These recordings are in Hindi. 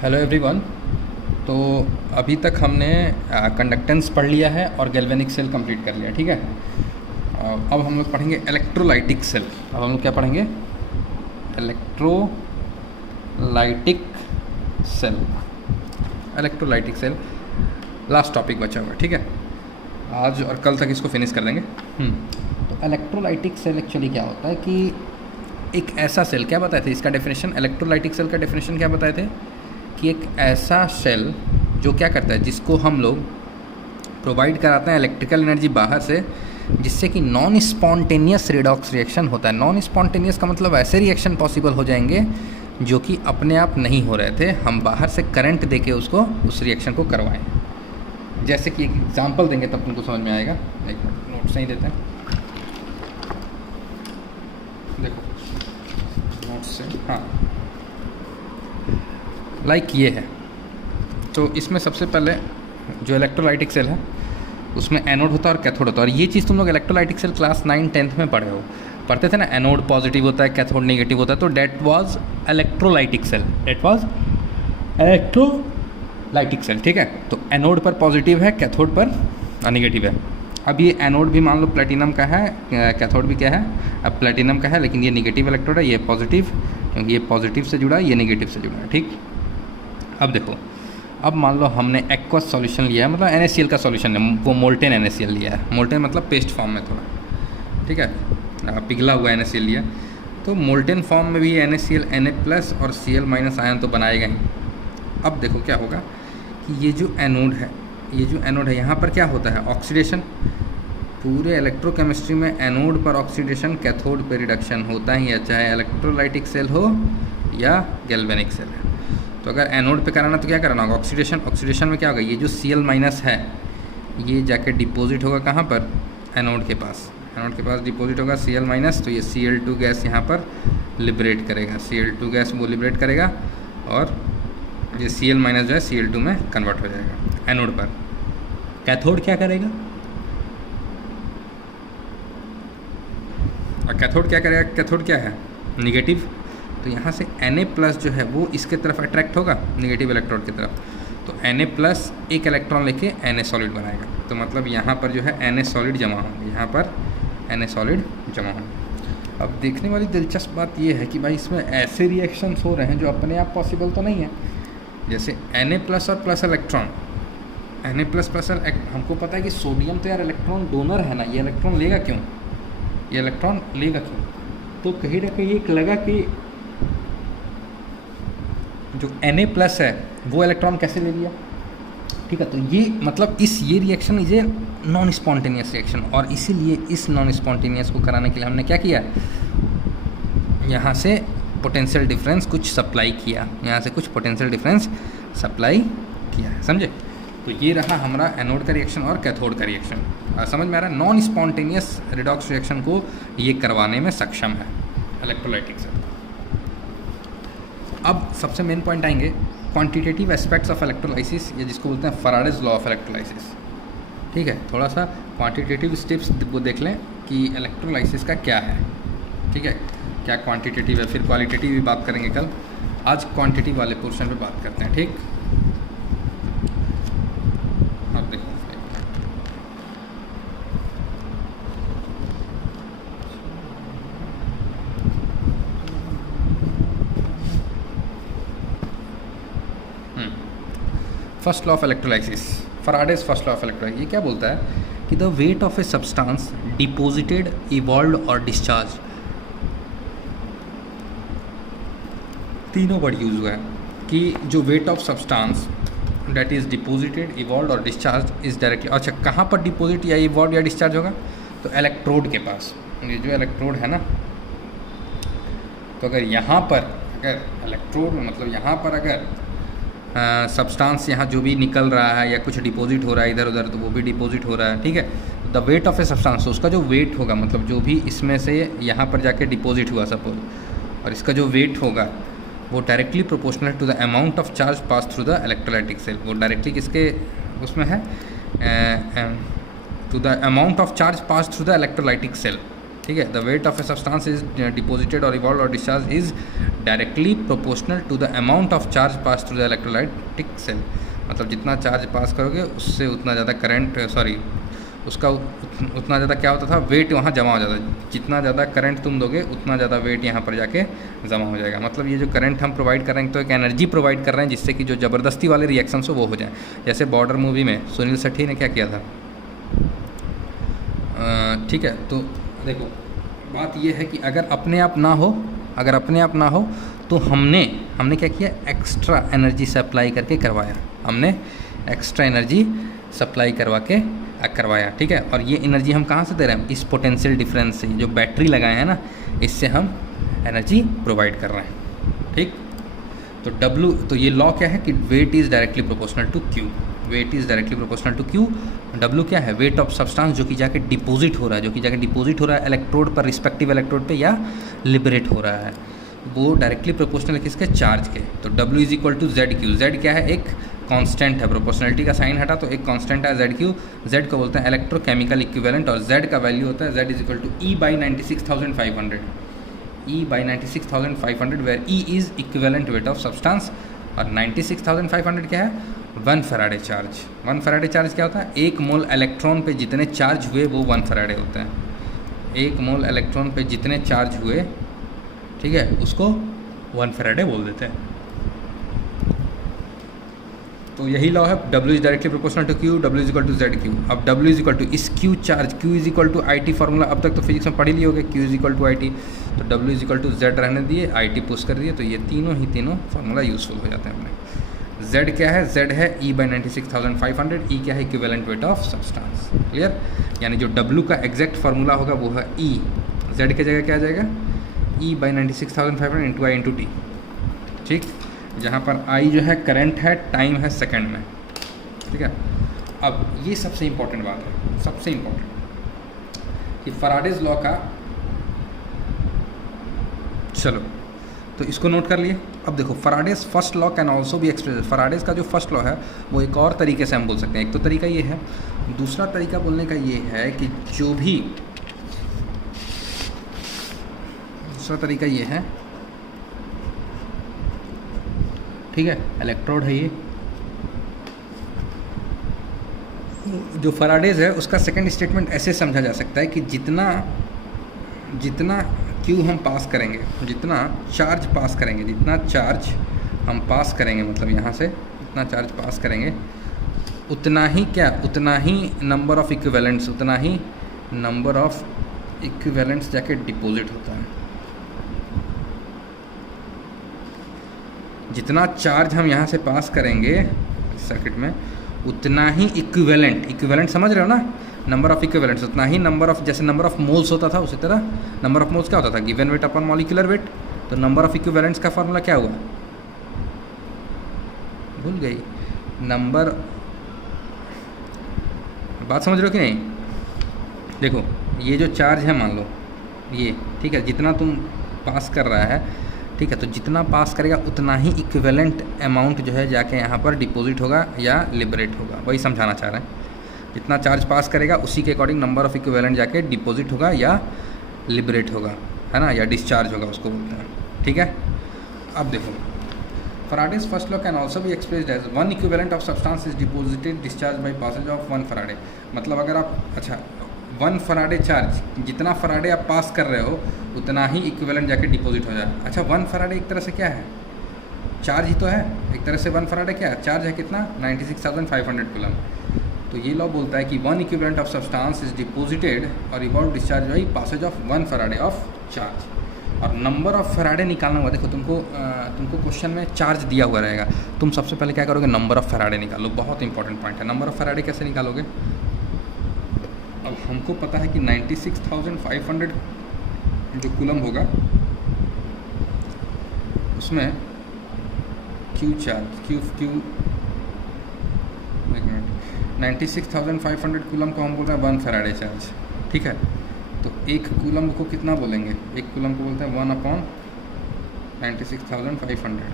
Hello everyone. तो अभी तक हमने कंडक्टेंस पढ़ लिया है और गैल्वेनिक सेल कंप्लीट कर लिया, ठीक है। अब हम लोग पढ़ेंगे इलेक्ट्रोलाइटिक सेल। अब हम लोग क्या पढ़ेंगे? Electrolytic cell. Electrolytic cell last topic बचा हुआ है, ठीक है। आज और कल तक इसको फिनिश कर देंगे। तो इलेक्ट्रोलाइटिक सेल एक्चुअली क्या होता है कि एक ऐसा सेल, क्या बताए थे इसका डेफिनेशन? इलेक्ट्रोलाइटिक सेल का डेफिनेशन क्या बताए थे कि एक ऐसा सेल जो क्या करता है, जिसको हम लोग प्रोवाइड कराते हैं इलेक्ट्रिकल एनर्जी बाहर से, जिससे कि नॉन स्पॉन्टेनियस रिडॉक्स रिएक्शन होता है। नॉन स्पॉन्टेनियस का मतलब ऐसे रिएक्शन पॉसिबल हो जाएंगे जो कि अपने आप नहीं हो रहे थे, हम बाहर से करंट देके उसको उस रिएक्शन को करवाएं। जैसे कि एक एग्जांपल देंगे तब तुमको समझ में आएगा। एक नोट सही देते हैं, देखो नोट से, हाँ लाइक ये है। तो इसमें सबसे पहले जो इलेक्ट्रोलाइटिक सेल है उसमें एनोड होता है और कैथोड होता है। और ये चीज़ तुम लोग इलेक्ट्रोलाइटिक सेल क्लास 9-10th में पढ़ते थे ना, एनोड पॉजिटिव होता है, कैथोड नेगेटिव होता है। तो that was electrolytic cell, that was electrolytic cell, ठीक है। तो एनोड पर पॉजिटिव है, कैथोड पर नेगेटिव है। अब ये एनोड भी मान लो प्लेटिनम का है, कैथोड भी क्या है, अब प्लेटिनम का है, लेकिन ये नेगेटिव इलेक्ट्रोड है, ये पॉजिटिव, क्योंकि ये पॉजिटिव से जुड़ा है, ये नेगेटिव से जुड़ा है, ठीक। अब देखो, अब मान लो हमने एक्वस सॉल्यूशन लिया है, मतलब NaCl का सॉल्यूशन है, वो मोल्टेन NaCl लिया है। मोल्टेन मतलब पेस्ट फॉर्म में थोड़ा, ठीक है, पिघला हुआ NaCl लिया। तो मोल्टेन फॉर्म में भी NaCl Na+ और Cl- आयन तो बनाएगा ही। अब देखो क्या होगा कि ये जो एनोड है यहाँ पर क्या होता है, ऑक्सीडेशन। पूरे इलेक्ट्रोकेमिस्ट्री में एनोड पर ऑक्सीडेशन, कैथोड पर रिडक्शन होता ही है, चाहे इलेक्ट्रोलाइटिक सेल हो या गैल्वेनिक सेल है। तो अगर एनोड पे कराना तो क्या कराना होगा, ऑक्सीडेशन में क्या होगा, ये जो Cl- है ये जाके डिपॉजिट होगा कहाँ पर, एनोड के पास डिपॉजिट होगा Cl-। तो ये Cl2 गैस यहाँ पर लिबरेट करेगा, Cl2 गैस वो लिबरेट करेगा और ये Cl- जो है Cl2 में कन्वर्ट हो जाएगा एनोड पर। कैथोड क्या करेगा, और कैथोड क्या करेगा, कैथोड क्या है, निगेटिव। तो यहाँ से Na+ जो है वो इसके तरफ अट्रैक्ट होगा, नेगेटिव इलेक्ट्रोड की तरफ। तो Na+ एक इलेक्ट्रॉन लेके Na सॉलिड बनाएगा। तो मतलब यहाँ पर जो है Na सॉलिड जमा होंगे, यहाँ पर Na सॉलिड जमा होंगे। अब देखने वाली दिलचस्प बात ये है कि भाई इसमें ऐसे रिएक्शंस हो रहे हैं जो अपने आप पॉसिबल तो नहीं है। जैसे Na+ और प्लस इलेक्ट्रॉन, Na++ हमको पता है कि सोडियम तो यार इलेक्ट्रॉन डोनर है ना, ये इलेक्ट्रॉन लेगा क्यों, ये इलेक्ट्रॉन लेगा क्यों? तो कहीं ना कहीं एक लगा कि जो Na+ है वो इलेक्ट्रॉन कैसे ले लिया, ठीक है। तो ये मतलब ये reaction is a non spontaneous reaction, और इसीलिए इस नॉन स्पॉन्टेनियस को कराने के लिए हमने क्या किया, यहाँ से पोटेंशियल डिफरेंस कुछ सप्लाई किया, है, समझे। तो ये रहा हमारा एनोड का रिएक्शन और कैथोड का रिएक्शन। समझ में आ रहा है, नॉन स्पॉन्टेनियस रिडॉक्स रिएक्शन को ये करवाने में सक्षम है इलेक्ट्रोलाइटिक सेल। अब सबसे मेन पॉइंट आएंगे क्वांटिटेटिव एस्पेक्ट्स ऑफ इलेक्ट्रोलाइसिस, या जिसको बोलते हैं फैराडेज लॉ ऑफ इलेक्ट्रोलाइसिस, ठीक है। थोड़ा सा क्वांटिटेटिव स्टेप्स वो देख लें कि इलेक्ट्रोलाइसिस का क्या है, ठीक है, क्या क्वांटिटेटिव है, फिर क्वालिटेटिव भी बात करेंगे कल। आज क्वांटिटेटिव वाले पोर्शन पे बात करते हैं, ठीक। अब देखो, first law of electrolysis, Faraday's first law of electrolysis, ये क्या बोलता है कि the weight of a substance deposited, evolved और डिस्चार्ज, तीनों वर्ड यूज हुआ है कि जो wait of substance that is deposited, evolved और डिस्चार्ज इज डायरेक्टली। अच्छा, कहाँ पर डिपॉजिट या इवॉल्व या डिस्चार्ज होगा, तो इलेक्ट्रोड के पास। ये जो इलेक्ट्रोड है ना, तो अगर यहाँ पर अगर इलेक्ट्रोड मतलब यहाँ पर अगर सब्सटेंस यहाँ जो भी निकल रहा है या कुछ डिपॉजिट हो रहा है इधर उधर, तो वो भी डिपॉजिट हो रहा है, ठीक है। The weight of a substance, उसका जो वेट होगा, मतलब जो भी इसमें से यहाँ पर जाके डिपॉजिट हुआ सपोज, और इसका जो वेट होगा वो directly proportional to the amount of charge pass through the electrolytic cell. वो डायरेक्टली किसके उसमें है, to the amount of charge pass through the electrolytic cell, ठीक है। The weight of a substance is deposited और इवॉल्व और discharge is directly proportional to the amount of charge pass through the electrolytic cell. मतलब जितना चार्ज पास करोगे उससे उतना ज़्यादा करंट उसका उतना ज़्यादा क्या होता था, वेट वहाँ जमा हो जाता है। जितना ज़्यादा करंट तुम दोगे उतना ज़्यादा वेट यहाँ पर जाके जमा हो जाएगा। मतलब ये जो करंट हम प्रोवाइड कर रहे हैं तो एक एनर्जी प्रोवाइड कर रहे हैं जिससे कि जो ज़बरदस्ती वाले रिएक्शंस हो वो हो जाए। जैसे बॉर्डर मूवी में सुनील शेट्टी ने क्या किया था, ठीक है। तो देखो बात ये है कि अगर अपने आप ना हो तो हमने क्या किया, एक्स्ट्रा एनर्जी सप्लाई करके करवाया। हमने एक्स्ट्रा एनर्जी सप्लाई करवाया, ठीक है। और ये एनर्जी हम कहाँ से दे रहे हैं, इस पोटेंशियल डिफरेंस से, जो बैटरी लगाए हैं ना, इससे हम एनर्जी प्रोवाइड कर रहे हैं, ठीक। तो W, तो ये लॉ क्या है कि weight is directly proportional to Q। Weight is directly proportional to Q। W क्या है, वेट ऑफ सब्सटेंस जो कि जाके डिपॉजिट हो रहा है, इलेक्ट्रोड पर, रिस्पेक्टिव इलेक्ट्रोड पे या लिबरेट हो रहा है, वो डायरेक्टली प्रोपोर्शनल है किसके, चार्ज के। तो W is equal to ZQ। Z क्या है, एक कांस्टेंट है, प्रोपोर्शनलिटी का साइन हटा तो एक कांस्टेंट है ZQ। Z को बोलते हैं इलेक्ट्रोकेमिकल इक्विवेलेंट और Z का वैल्यू होता है Z is equal to E/96,500। E/96,500 where E is equivalent weight of substance और 96,500 क्या है, 1 फैराडे चार्ज। 1 फैराडे चार्ज क्या होता है, 1 मोल इलेक्ट्रॉन पे जितने चार्ज हुए वो 1 फैराडे होते हैं। 1 मोल इलेक्ट्रॉन पे जितने चार्ज हुए, ठीक है, उसको 1 फैराडे बोल देते हैं। तो यही लॉ है, W is directly proportional to Q, W is equal to ZQ। अब W इज इक्वल टू इस Q charge, Q is equal to IT formula अब तक तो फिजिक्स में पढ़ ही लिए होगे, Q is equal to IT। तो W is equal to Z रहने दिए, IT पुश कर दिए, तो ये तीनों फार्मूला यूजफुल हो जाते हैं अपने। Z क्या है, Z है E/96,500। E क्या है, equivalent weight of substance. Clear, यानी जो W का एग्जैक्ट फार्मूला होगा वो है E। Z के जगह क्या आ जाएगा, E/96,500 into I into T, ठीक। जहाँ पर I जो है करंट है, टाइम है सेकंड में, ठीक है। अब ये सबसे इम्पोर्टेंट बात है, सबसे इम्पोर्टेंट कि फैराडेज लॉ का, चलो तो इसको नोट कर लिए। अब देखो Faraday's first law can also be express. Faraday's का जो फर्स्ट लॉ है वो एक और तरीके से हम बोल सकते हैं। एक तो तरीका ये है, दूसरा तरीका बोलने का ये है कि दूसरा तरीका ये है, ठीक है, इलेक्ट्रोड है ये, जो फैराडेज है उसका सेकंड स्टेटमेंट ऐसे समझा जा सकता है कि जितना Q हम पास करेंगे, जितना चार्ज हम पास करेंगे, मतलब यहाँ से जितना चार्ज पास करेंगे उतना ही नंबर ऑफ इक्विवेलेंट्स जाके डिपॉजिट होता है। जितना चार्ज हम यहाँ से पास करेंगे सर्किट में उतना ही इक्विवेलेंट समझ रहे हो ना, नंबर ऑफ इक्विवेलेंट्स उतना ही नंबर ऑफ, जैसे नंबर ऑफ मोल्स होता था उसी तरह नंबर ऑफ मोल्स क्या होता था, given weight upon molecular wait. तो नंबर ऑफ इक्विवेलेंट्स का फार्मूला क्या हुआ, भूल गई, नंबर, बात समझ रहे हो कि नहीं। देखो ये जो चार्ज है मान लो ये, ठीक है, जितना तुम पास कर रहा है, ठीक है, तो जितना पास करेगा उतना ही इक्विवेलेंट अमाउंट जो है जाके यहाँ पर डिपॉजिट होगा या लिबरेट होगा। वही समझाना चाह रहे हैं, जितना चार्ज पास करेगा उसी के अकॉर्डिंग नंबर ऑफ इक्विवेलेंट जाके डिपॉजिट होगा या लिबरेट होगा, है ना, या डिस्चार्ज होगा उसको बोलते हैं, ठीक है। अब देखो Faraday's first law can also be expressed as 1 equivalent of substance is deposited discharge by passage of 1 Faraday. मतलब अगर आप, अच्छा 1 फैराडे चार्ज, जितना फैराडे आप पास कर रहे हो उतना ही इक्विवेलेंट जाके डिपॉजिट हो जाए। अच्छा 1 फैराडे एक तरह से क्या है, चार्ज ही तो है एक तरह से। 1 फैराडे क्या है, चार्ज है कितना, 96,500 कूलम। तो ये लॉ बोलता है कि 1 equivalent of substance is deposited और evolve discharge by passage of 1 Faraday of charge. और नंबर ऑफ फैराडे निकालना हुआ, देखो तुमको क्वेश्चन में चार्ज दिया हुआ रहेगा, तुम सबसे पहले क्या करोगे, नंबर ऑफ फैराडे निकालो। बहुत इंपॉर्टेंट पॉइंट है, नंबर ऑफ फैराडे कैसे निकालोगे। अब हमको पता है कि 96,500 जो कूलम होगा उसमें Q चार्ज, Q 96,500 कूलम को हम बोल रहे हैं 1 फैराडे चार्ज, ठीक है। तो एक कूलम को कितना बोलेंगे, एक कूलम को बोलते हैं 1/96,500।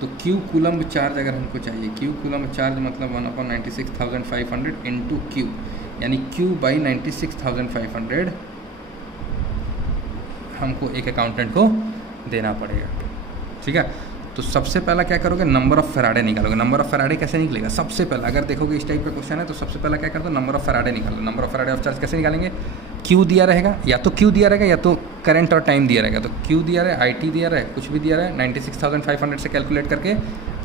तो Q कूलम चार्ज अगर हमको चाहिए, Q कूलम चार्ज मतलब 1/96,500 इंटू Q, यानी Q/96,500 हमको एक अकाउंटेंट को देना पड़ेगा। ठीक है, तो सबसे पहला क्या करोगे, नंबर ऑफ़ फैराडे निकालोगे। नंबर ऑफ़ फैराडे कैसे निकलेगा, सबसे पहला अगर देखोगे इस टाइप का क्वेश्चन है तो सबसे पहला क्या कर दो, नंबर ऑफ़ फैराडे निकालो। Number of Faraday of charge कैसे निकालेंगे, क्यू दिया रहेगा, या तो क्यू दिया रहेगा या तो करंट और टाइम दिया रहेगा। तो क्यू दिया रहा है, आई टी दिया रहा है, कुछ भी दिया रहा है, 96,500 से कैलकुलेट करके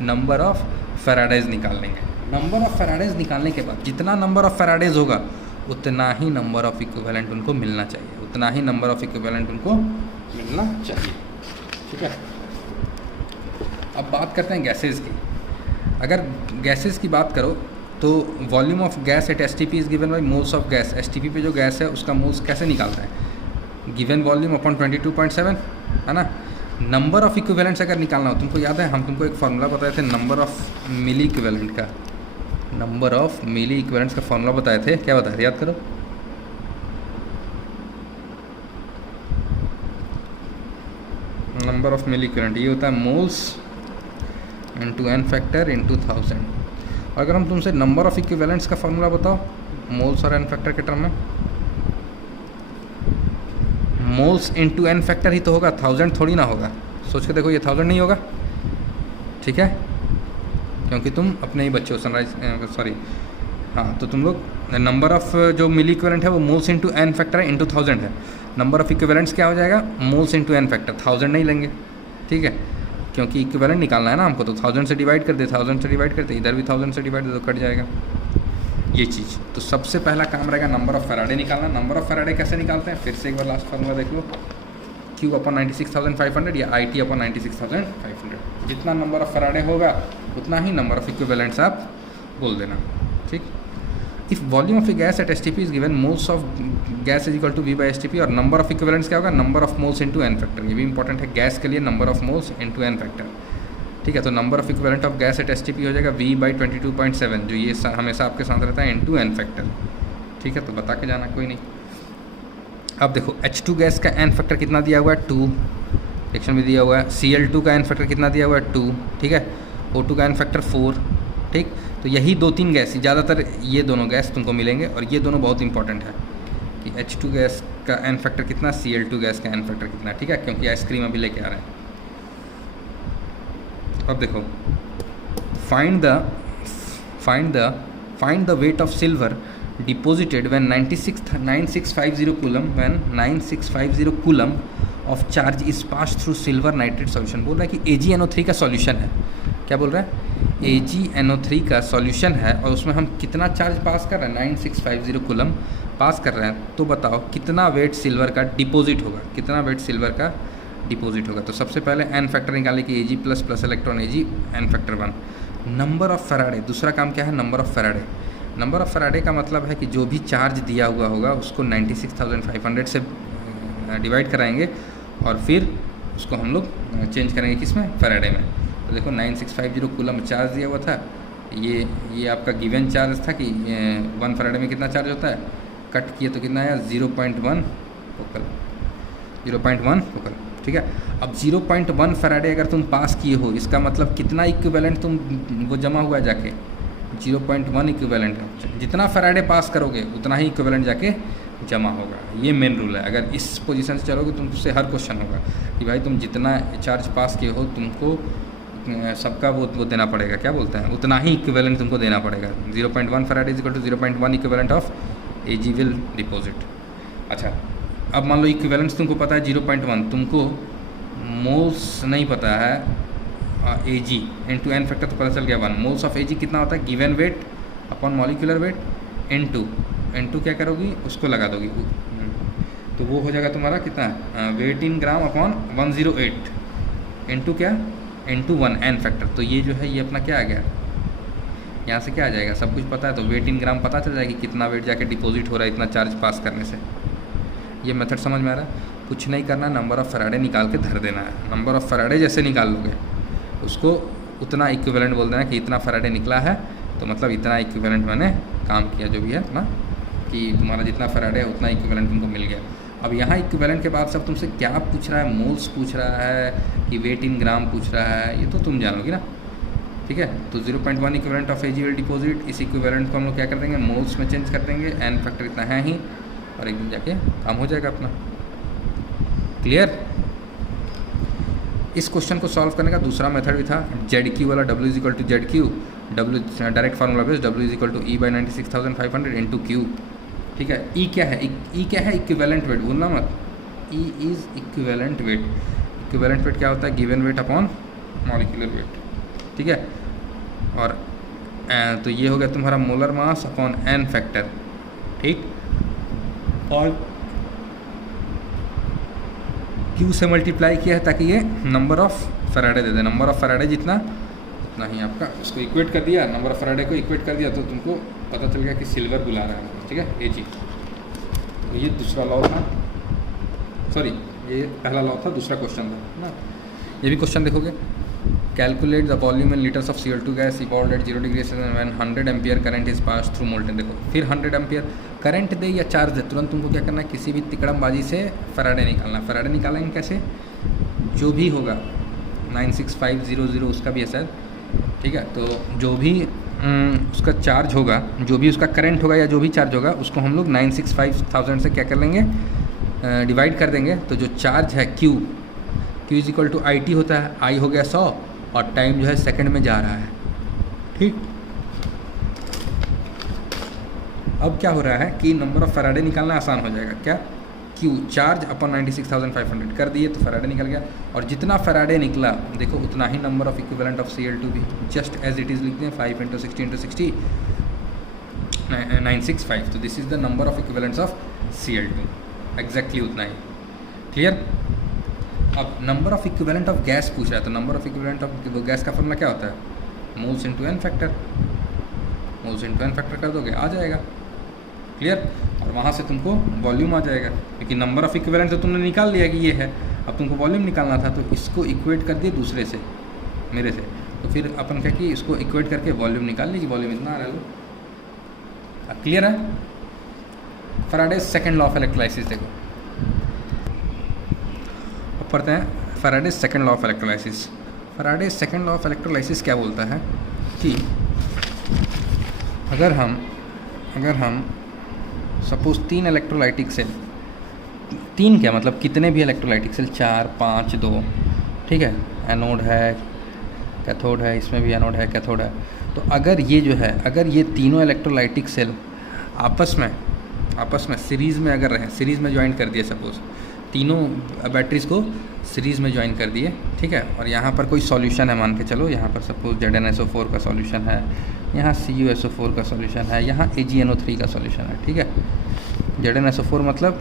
नंबर ऑफ़ फैराडेज निकाल लेंगे। नंबर ऑफ़ फैराडेज निकालने के बाद जितना नंबर ऑफ़ फैराडेज होगा उतना ही नंबर ऑफ़ इक्विवेलेंट उनको मिलना चाहिए, उतना ही नंबर ऑफ़ इक्विवेलेंट उनको मिलना चाहिए। ठीक है, अब बात करते हैं गैसेस की। अगर गैसेस की बात करो तो volume of gas at STP is given by moles of gas. STP पे जो गैस है उसका मोल्स कैसे निकालता है, गिवन वॉल्यूम अपॉन 22.7, है ना। नंबर ऑफ़ इक्विवेलेंट्स अगर निकालना हो, तुमको याद है हम तुमको एक फार्मूला बताए थे नंबर ऑफ़ मिली इक्विवेलेंट का, नंबर ऑफ़ मिली इक्विवेलेंट्स का फार्मूला बताए थे, क्या बताए थे याद करो। नंबर ऑफ़ मिली इक्विवेलेंट ये होता है moles into n factor into 1000। अगर हम तुमसे नंबर ऑफ़ इक्विवेलेंट्स का फार्मूला बताओ मोल्स और एन फैक्टर के टर्म में, मोल्स इंटू एन फैक्टर ही तो होगा, 1000 थोड़ी ना होगा। सोच के देखो ये 1000 नहीं होगा, ठीक है, क्योंकि तुम अपने ही बच्चे हो सनराइज, सॉरी हाँ, तो तुम लोग नंबर ऑफ़ जो मिली इक्विवेलेंट है वो मोल्स इंटू एन फैक्टर है इंटू 1000 है। नंबर ऑफ़ इक्विवेलेंट्स क्या हो जाएगा, मोल्स इंटू एन फैक्टर, 1000 नहीं लेंगे, ठीक है, क्योंकि इक्विवेलेंट निकालना है ना हमको, तो 1000 से डिवाइड कर दे, 1000 से डिवाइड करते, इधर भी 1000 से डिवाइड तो कट जाएगा ये चीज़। तो सबसे पहला काम रहेगा नंबर ऑफ़ फैराडे निकालना। नंबर ऑफ़ फैराडे कैसे निकालते हैं, फिर से एक बार लास्ट फार्मूला देख लो, क्यू अपॉन 96,500 या आई टी अपॉन 96,500। जितना नंबर ऑफ़ फैराडे होगा उतना ही नंबर ऑफ़ इक्विवेलेंट्स आप बोल देना। ठीक, if volume of a gas at STP is given moles of gas is equal to V by STP, और नंबर ऑफ इक्विवेलेंट्स क्या होगा, number of moles into n factor. ये भी इंपॉर्टेंट है, गैस के लिए number of moles into n factor. ठीक है, तो number of equivalent of gas at STP हो जाएगा वी बाई 22.7, जो ये हमेशा आपके साथ रहता है, इंटू एन फैक्टर। ठीक है, तो बता के जाना, कोई नहीं। अब देखो H2 गैस का एन फैक्टर कितना दिया हुआ है, 2, सेक्शन में दिया हुआ है। Cl2 का एन फैक्टर कितना दिया हुआ है, 2, ठीक है। O2 का एन फैक्टर 4, ठीक। तो यही 2-3 गैस, ज़्यादातर ये दोनों गैस तुमको मिलेंगे, और ये दोनों बहुत इंपॉर्टेंट है कि H2 गैस का एन फैक्टर कितना, Cl2 गैस का एन फैक्टर कितना, ठीक है, क्योंकि आइसक्रीम अभी लेके आ रहे हैं। अब देखो, find the weight of silver deposited when 9650 coulomb of charge is pass through silver nitrate solution. बोल रहा है कि AgNO3 का सॉल्यूशन है, क्या बोल रहा है, AgNO3 का सॉल्यूशन है, और उसमें हम कितना चार्ज पास कर रहे हैं, 9650 कूलम पास कर रहे हैं। तो बताओ कितना वेट सिल्वर का डिपॉजिट होगा, कितना वेट सिल्वर का डिपॉजिट होगा। तो सबसे पहले एन फैक्टर निकाले कि Ag plus electron Ag n factor 1। Number of Faraday, दूसरा काम क्या है, number of Faraday. Number of Faraday का मतलब है कि जो भी चार्ज दिया हुआ होगा उसको 96,500 से डिवाइड कराएंगे, और फिर उसको हम लोग चेंज करेंगे किसमें, फैराडे में। तो देखो 9650 कूलम चार्ज दिया हुआ था, ये आपका गिवन चार्ज था कि 1 फैराडे में कितना चार्ज होता है, कट किए तो कितना आया, 0.1 फोकल, ठीक है। अब 0.1 फैराडे अगर तुम पास किए हो, इसका मतलब कितना इक्विवेलेंट तुम वो जमा हुआ है जाके, 0.1 इक्विवेलेंट है। जितना फैराडे पास करोगे उतना ही इक्विवेलेंट जाके जमा होगा, ये मेन रूल है। अगर इस पोजीशन से चलोगे तुमसे हर क्वेश्चन होगा कि भाई तुम जितना चार्ज पास किए हो तुमको सबका वो देना पड़ेगा, क्या बोलते हैं, उतना ही इक्विवेलेंट तुमको देना पड़ेगा। 0.1 Faraday is equal to 0.1 equivalent of Ag will deposit. अच्छा, अब मान लो इक्विवेलेंट्स तुमको पता है 0.1, तुमको मोल्स नहीं पता है, Ag इंटू एन फैक्टर तो पता चल गया 1। मोल्स ऑफ Ag कितना होता है, given weight upon molecular weight into क्या करोगी, उसको लगा दोगी, तो वो हो जाएगा तुम्हारा कितना, wait in gram upon 108 into क्या, इंटू 1 एन फैक्टर। तो ये जो है ये अपना क्या आ गया, यहाँ से क्या आ जाएगा, सब कुछ पता है तो वेट इन ग्राम पता चल जाएगी कितना वेट जाके डिपॉजिट हो रहा है इतना चार्ज पास करने से। ये मेथड समझ में आ रहा है, कुछ नहीं करना, नंबर ऑफ़ फैराडे निकाल के धर देना है। नंबर ऑफ़ फैराडे जैसे निकाल लोगे उसको उतना इक्विवेलेंट बोल देना कि इतना फैराडे निकला है, तो मतलब इतना इक्विवेलेंट मैंने काम किया जो भी है ना, कि तुम्हारा जितना फैराडे है उतना इक्विवेलेंट तुमको मिल गया। अब यहाँ इक्विवेलेंट के बाद सब तुमसे क्या पूछ रहा है, मोल्स पूछ रहा है कि वेट इन ग्राम पूछ रहा है, ये तो तुम जानोगी ना, ठीक है। तो 0.1 equivalent of Ag will deposit, इस इक्विवेलेंट को हम लोग क्या कर देंगे, मोल्स में चेंज कर देंगे, एन फैक्टर इतना है ही, और एक दिन जाके काम हो जाएगा अपना। क्लियर। इस क्वेश्चन को सॉल्व करने का दूसरा मेथड भी था, जेड क्यू वाला, W is equal to Z Q, W direct formula base, W is equal to E by 96,500 into Q. ठीक है, ई क्या है, ई क्या है, इक्विवेलेंट वेट, भूलना मत, E is equivalent weight. Equivalent weight क्या होता है, given weight upon molecular weight. ठीक है, और तो ये हो गया तुम्हारा molar mass upon n factor. ठीक, और Q से मल्टीप्लाई किया है ताकि ये नंबर ऑफ फैराडे दे दे, नंबर ऑफ फैराडे जितना उतना ही आपका, उसको इक्वेट कर दिया, नंबर ऑफ फैराडे को इक्वेट कर दिया तो तुमको पता चल गया कि सिल्वर बुला रहा है। ठीक है, ये चीज़, तो ये दूसरा लॉ था, सॉरी ये पहला लॉ था, दूसरा क्वेश्चन था ना। ये भी क्वेश्चन देखोगे, calculate the volume in litres of CO2 gas evolved at 0 degree Celsius when 100 ampere current is pass through molten. देखो फिर 100 एम्पियर करंट दे या चार्ज दे, तुरंत तुमको क्या करना है, किसी भी तिकड़मबाजी से फैराडे निकालना। फैराडे निकालेंगे कैसे, जो भी होगा 96500 उसका भी है शायद। ठीक है, तो जो भी उसका चार्ज होगा, जो भी उसका करंट होगा या जो भी चार्ज होगा, उसको हम लोग 965,000 से क्या कर लेंगे, डिवाइड कर देंगे। तो जो चार्ज है Q is equal to IT होता है, I हो गया 100 और टाइम जो है सेकंड में जा रहा है। ठीक, अब क्या हो रहा है कि नंबर ऑफ फैराडे निकालना आसान हो जाएगा। क्या, Q चार्ज अपॉन 96,500 कर दिए तो फैराडे निकल गया, और जितना फैराडे निकला देखो उतना ही number of equivalent of Cl2 भी, जस्ट एज इट इज़ लिखते हैं 5 × 60 × 60 965। तो this is the number of equivalents of Cl2, exactly उतना ही। क्लियर। अब number of equivalent of gas पूछ रहा है, तो number of equivalent of gas का फॉर्मूला क्या होता है, moles into n factor. Moles into n factor कर दोगे आ जाएगा। क्लियर, और वहाँ से तुमको वॉल्यूम आ जाएगा, क्योंकि नंबर ऑफ इक्विवेलेंट तो तुमने निकाल लिया कि ये है, अब तुमको वॉल्यूम निकालना था, तो इसको इक्वेट कर दिए दूसरे से, मेरे से, तो फिर अपन क्या कि इसको इक्वेट करके वॉल्यूम निकाल ली कि वॉल्यूम इतना आ रहा है। लो क्लियर है। Faraday's second law of electrolysis देखो, अब पढ़ते हैं Faraday's second law of electrolysis. Faraday's second law of electrolysis क्या बोलता है कि अगर हम सपोज 3 इलेक्ट्रोलाइटिक सेल, 3 क्या मतलब कितने भी इलेक्ट्रोलाइटिक सेल, 4 5 2, ठीक है, एनोड है कैथोड है, इसमें भी एनोड है कैथोड है, तो अगर ये जो है, अगर ये तीनों इलेक्ट्रोलाइटिक सेल आपस में सीरीज़ में अगर रहें, सीरीज़ में ज्वाइन कर दिए, सपोज तीनों बैटरीज़ को सीरीज़ में ज्वाइन कर दिए, ठीक है, और यहाँ पर कोई सॉल्यूशन है, मान के चलो यहाँ पर सपोज ZnSO4 का सॉल्यूशन है, यहाँ CuSO4 का सॉल्यूशन है, यहाँ AgNO3 का सॉल्यूशन है, ठीक है। ZnSO4 मतलब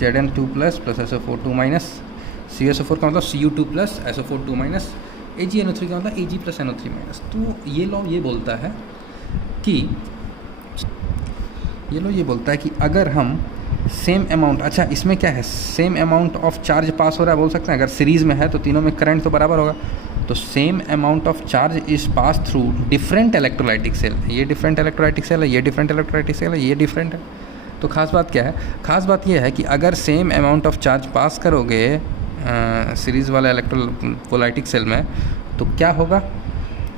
Zn2 plus SO4 minus, CuSO4 का मतलब Cu2 plus SO4 minus, AgNO3 का मतलब Ag प्लस NO3 माइनस। तो ये लॉ ये बोलता है कि अगर हम सेम अमाउंट, अच्छा इसमें क्या है, सेम अमाउंट ऑफ चार्ज पास हो रहा है, बोल सकते हैं, अगर सीरीज़ में है तो तीनों में करंट तो बराबर होगा, तो same amount of charge is pass through different electrolytic cell. ये डिफरेंट इलेक्ट्रोलाइटिक सेल है, ये डिफरेंट इलेक्ट्रोलाइटिक सेल है, ये डिफरेंट है। तो खास बात क्या है, खास बात ये है कि अगर सेम अमाउंट ऑफ चार्ज पास करोगे सीरीज़ वाले इलेक्ट्रोलाइटिक सेल में, तो क्या होगा,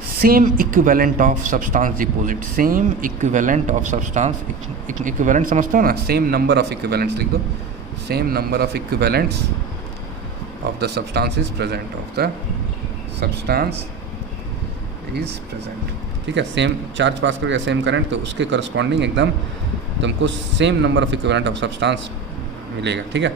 same equivalent of substance deposit, same equivalent of substance, equivalent समझते हो ना, सेम नंबर ऑफ इक्विवेलेंट्स लिख दो, same number of equivalents of the substance is present, of the substance is present, ठीक है। सेम चार्ज पास करोगे, सेम करंट, तो उसके करस्पॉन्डिंग एकदम तुमको same number of equivalent of substance मिलेगा, ठीक है।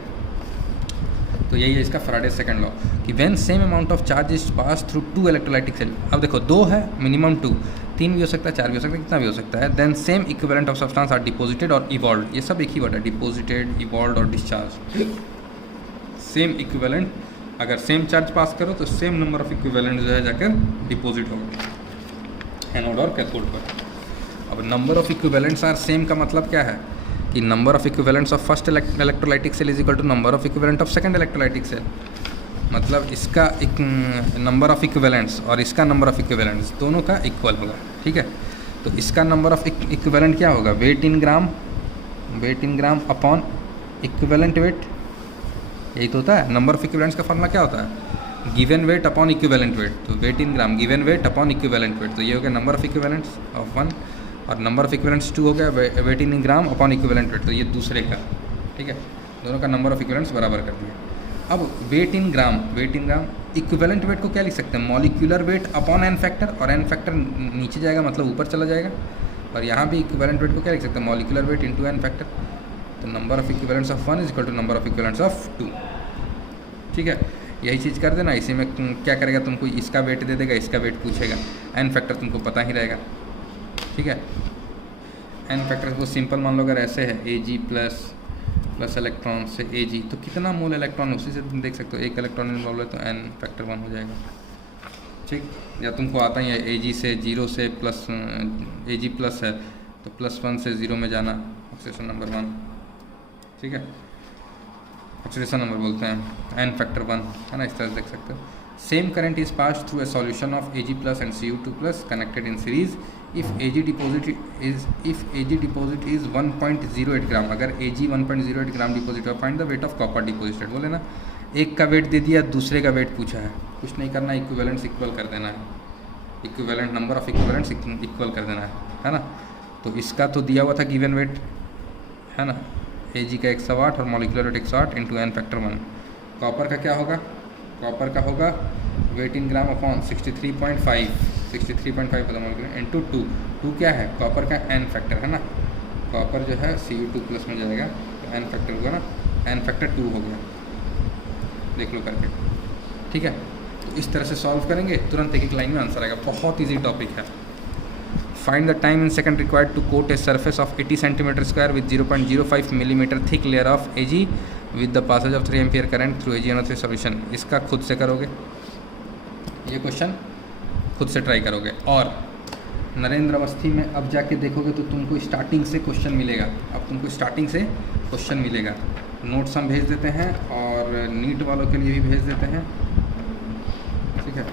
तो यही है इसका फैराडेज सेकंड लॉ कि when same amount of charge is pass through 2 electrolytic cell. अब देखो 2 है मिनिमम, 2 3 भी हो सकता है, 4 भी हो सकता है, कितना भी हो सकता है, then same equivalent of substance are deposited और इवॉल्व्ड। ये सब एक ही वर्ड है, डिपॉजिटेड, इवॉल्व्ड और डिस्चार्ज। सेम इक्विवेलेंट, अगर सेम चार्ज पास करो तो सेम नंबर ऑफ इक्विवेलेंट जो है जाकर डिपॉजिट होगा एनोड और कैथोड पर। अब number of equivalents are same का मतलब क्या है कि number of equivalents of first electrolytic cell is equal to number of equivalent of second electrolytic cell. मतलब इसका एक नंबर ऑफ इक्विवेलेंट्स और इसका नंबर ऑफ इक्विवेलेंट्स दोनों का इक्वल होगा, ठीक है। तो इसका नंबर ऑफ इक्विवेलेंट क्या होगा, weight in gram upon equivalent weight, यही तो होता है। नंबर ऑफ इक्विवेलेंट्स का फॉर्मूला क्या होता है, given weight upon equivalent weight, तो weight in gram given weight upon equivalent weight, तो ये हो गया नंबर ऑफ इक्विवेलेंट्स ऑफ 1, और नंबर ऑफ इक्विवेलेंट्स 2 हो गया wait in gram upon equivalent weight, तो ये दूसरे का, ठीक है। दोनों का नंबर ऑफ इक्विवेलेंट्स बराबर कर दिया। अब weight in gram, equivalent weight को क्या लिख सकते हैं, molecular weight upon n factor, और एन फैक्टर नीचे जाएगा मतलब ऊपर चला जाएगा, और यहाँ भी इक्विवेलेंट वेट को क्या लिख सकते हैं, molecular weight into n factor. तो number of equivalents of 1 is equal to number of equivalents of 2। ठीक है, यही चीज़ कर देना। इसी में क्या करेगा, तुमको इसका वेट दे देगा, इसका वेट पूछेगा, एन फैक्टर तुमको पता ही रहेगा। ठीक है, एन फैक्टर को सिंपल मान लो, अगर ऐसे है Ag प्लस इलेक्ट्रॉन से Ag, तो कितना मोल इलेक्ट्रॉन, उसी से तुम देख सकते हो, एक इलेक्ट्रॉन इन्वॉल्व है तो एन फैक्टर 1 हो जाएगा। ठीक, या तुमको आता ही है Ag से 0 से प्लस, Ag प्लस है तो +1 से 0 में जाना, ऑक्सीडेशन नंबर 1। ठीक है, ऑक्सीडेशन नंबर बोलते हैं, एन फैक्टर 1 है ना, इस तरह से देख सकते हो। Same current is pass through a solution of Ag plus and Cu2 connected in series if Ag deposit is 1.08 ग्राम। अगर Ag 1.08 ग्राम डिपॉजिट है, find the weight of copper deposited. बोले ना, एक का वेट दे दिया, दूसरे का वेट पूछा है, कुछ नहीं करना, इक्विवेलेंट्स इक्वल कर देना है, equivalent number of equivalents equal कर देना है ना। तो इसका तो दिया हुआ था गिवन वेट, है ना, Ag का 108 और molecular weight 108 into n factor 1। Copper का क्या होगा, कॉपर का होगा वेट इन ग्राम अपॉन 63.5 होता है मॉलिक्यूलर इंटू 2 क्या है, कॉपर का एन फैक्टर है ना, कॉपर जो है Cu2+ में जाएगा तो एन फैक्टर होगा ना, एन फैक्टर 2 हो गया, देख लो करके। ठीक है, तो इस तरह से सॉल्व करेंगे, तुरंत एक लाइन में आंसर आएगा, बहुत ईजी टॉपिक है। Find the time in second required to coat a surface of 80 centimeter square with 0.05 millimeter thick layer of Ag with the passage of 3 ampere current through AgNO3 solution। इसका खुद से करोगे, ये क्वेश्चन खुद से ट्राई करोगे। और नरेंद्र अवस्थी में अब जाके देखोगे तो तुमको स्टार्टिंग से क्वेश्चन मिलेगा, अब तुमको स्टार्टिंग से क्वेश्चन मिलेगा। नोट्स हम भेज देते हैं और नीट वालों के लिए भी भेज देते हैं। ठीक है,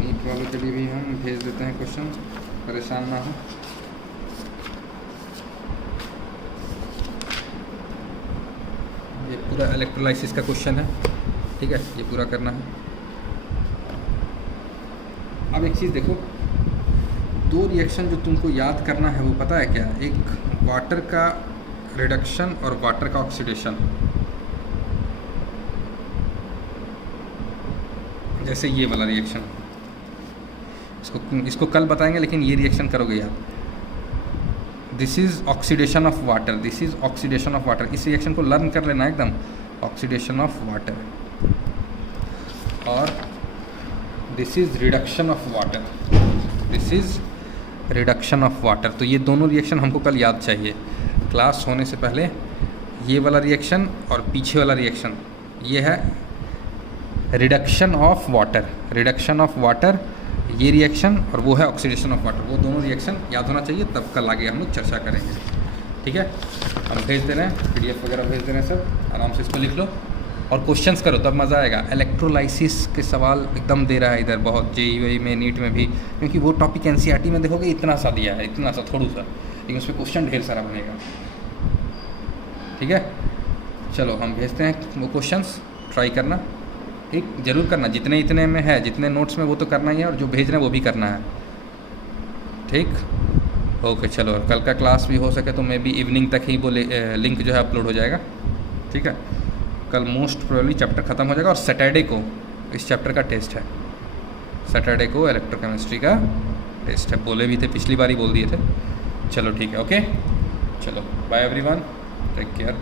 नीट वालों के लिए भी हम भेज देते हैं क्वेश्चन, परेशान ना हो। ये पूरा इलेक्ट्रोलाइसिस का क्वेश्चन है, ठीक है, ये पूरा करना है। अब एक चीज़ देखो, 2 रिएक्शन जो तुमको याद करना है वो पता है क्या, एक वाटर का रिडक्शन और वाटर का ऑक्सीडेशन। जैसे ये वाला रिएक्शन, इसको कल बताएंगे, लेकिन ये रिएक्शन करोगे याद। This is oxidation of water, this is oxidation of water. इस रिएक्शन को लर्न कर लेना एकदम, ऑक्सीडेशन ऑफ वाटर, और this is reduction of water, this is reduction of water. तो ये दोनों रिएक्शन हमको कल याद चाहिए, क्लास होने से पहले। ये वाला रिएक्शन और पीछे वाला रिएक्शन, ये है reduction of water, reduction of water ये रिएक्शन, और वो है ऑक्सीडेशन ऑफ वाटर। वो दोनों रिएक्शन याद होना चाहिए, तब कल आगे हम लोग चर्चा करेंगे। ठीक है, हम भेज दे रहे हैं, PDF वगैरह भेज दे रहे हैं, सब आराम से इसको लिख लो और क्वेश्चंस करो, तब मज़ा आएगा। इलेक्ट्रोलाइसिस के सवाल एकदम दे रहा है इधर बहुत, JEE में, नीट में भी, क्योंकि वो टॉपिक NCERT में देखोगे इतना सा दिया है, इतना सा थोड़ा सा, लेकिन उस पर क्वेश्चन ढेर सारा बनेगा। ठीक है, चलो हम भेजते हैं वो क्वेश्चंस, ट्राई करना, ठीक, जरूर करना, जितने इतने में है, जितने नोट्स में वो तो करना ही है, और जो भेज रहे हैं वो भी करना है। ठीक, ओके, चलो। और कल का क्लास भी हो सके तो मे बी इवनिंग तक ही वो लिंक जो है अपलोड हो जाएगा। ठीक है, कल मोस्ट प्रोबेबली चैप्टर ख़त्म हो जाएगा, और सैटरडे को इस चैप्टर का टेस्ट है, सैटरडे को इलेक्ट्रोकेमिस्ट्री का टेस्ट है। बोले भी थे, पिछली बार ही बोल दिए थे। चलो ठीक है, ओके, चलो, बाय एवरीवन, टेक केयर।